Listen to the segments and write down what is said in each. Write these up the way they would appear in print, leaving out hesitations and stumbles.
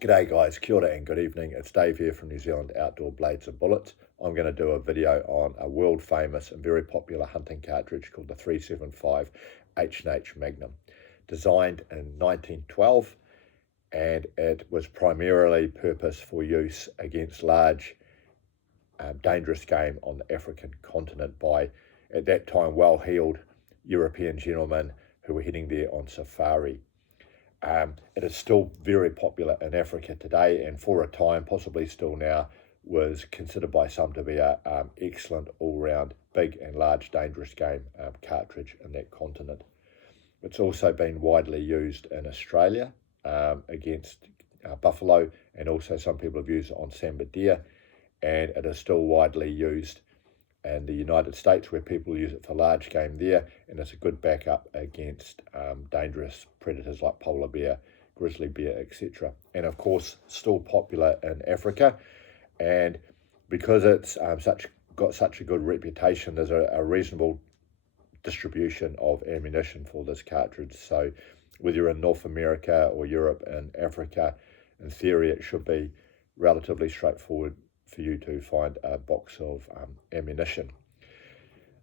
G'day guys, kia ora and good evening. It's Dave here from New Zealand Outdoor Blades and Bullets. I'm going to do a video on a world famous and very popular hunting cartridge called the 375 H&H Magnum. Designed in 1912, and it was primarily purposed for use against large, dangerous game on the African continent by, at that time, well-heeled European gentlemen who were heading there on safari. It is still very popular in Africa today, and for a time, possibly still now, was considered by some to be an excellent all-round big and large dangerous game cartridge in that continent. It's also been widely used in Australia against buffalo, and also some people have used it on sambar deer, and it is still widely used in the United States, where people use it for large game there, and it's a good backup against dangerous predators like polar bear, grizzly bear, etc. And of course, still popular in Africa, and because it's got such a good reputation, there's a reasonable distribution of ammunition for this cartridge. So whether you're in North America or Europe and Africa, in theory it should be relatively straightforward for you to find a box of ammunition.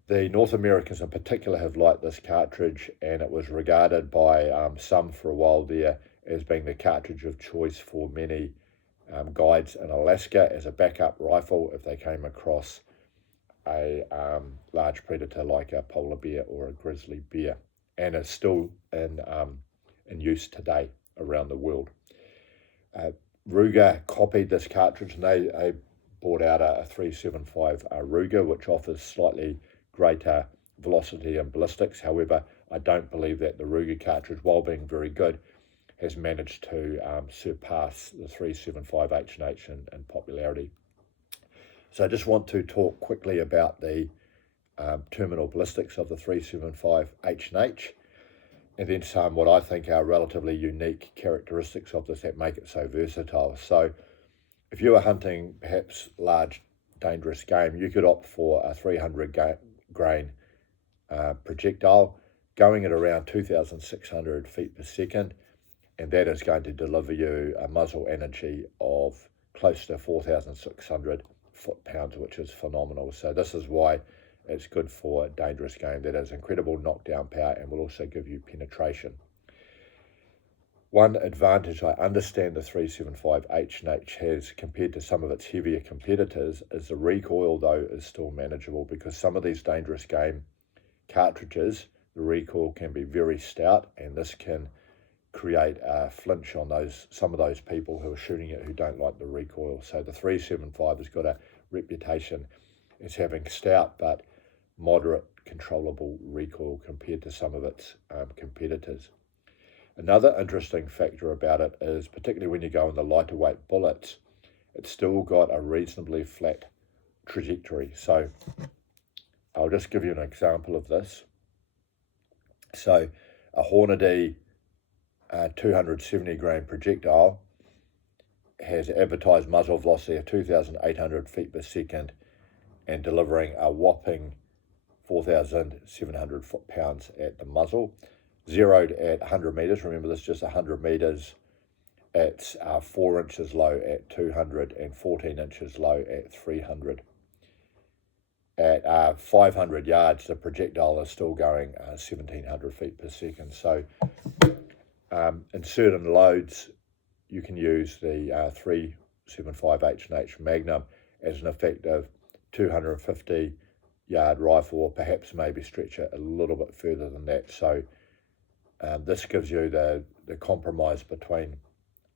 The North Americans in particular have liked this cartridge, and it was regarded by some for a while there as being the cartridge of choice for many guides in Alaska as a backup rifle if they came across a large predator like a polar bear or a grizzly bear, and it's still in use today around the world. Ruger copied this cartridge, and they brought out a 375 Ruger, which offers slightly greater velocity and ballistics. However, I don't believe that the Ruger cartridge, while being very good, has managed to surpass the 375 H&H in popularity. So I just want to talk quickly about the terminal ballistics of the 375 H&H, and then some what I think are relatively unique characteristics of this that make it so versatile. So if you are hunting perhaps large dangerous game, you could opt for a 300 grain projectile going at around 2,600 feet per second, and that is going to deliver you a muzzle energy of close to 4,600 foot-pounds, which is phenomenal. So this is why it's good for dangerous game. That has incredible knockdown power and will also give you penetration. One advantage I understand the 375 H&H has compared to some of its heavier competitors is the recoil, though, is still manageable, because some of these dangerous game cartridges, the recoil can be very stout, and this can create a flinch on some of those people who are shooting it who don't like the recoil. So the 375 has got a reputation as having stout but moderate controllable recoil compared to some of its competitors. Another interesting factor about it is, particularly when you go in the lighter weight bullets, it's still got a reasonably flat trajectory. So I'll just give you an example of this. So a Hornady 270 grain projectile has advertised muzzle velocity of 2,800 feet per second and delivering a whopping 4,700 foot-pounds at the muzzle. Zeroed at 100 meters, remember this is just 100 meters, it's 4 inches low at 200 and 14 inches low at 300. At 500 yards, the projectile is still going 1,700 feet per second. So in certain loads, you can use the 375 H&H Magnum as an effective 250 yard rifle, or perhaps maybe stretch it a little bit further than that. So this gives you the compromise between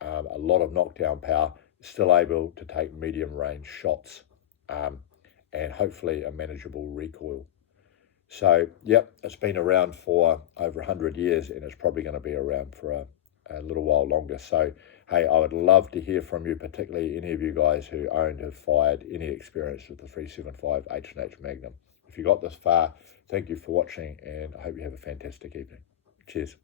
a lot of knockdown power, still able to take medium range shots, and hopefully a manageable recoil. So yep, it's been around for over 100 years, and it's probably going to be around for a little while longer. So hey, I would love to hear from you, particularly any of you guys who owned, have fired, any experience with the 375 H&H Magnum. If you got this far, thank you for watching, and I hope you have a fantastic evening. Cheers.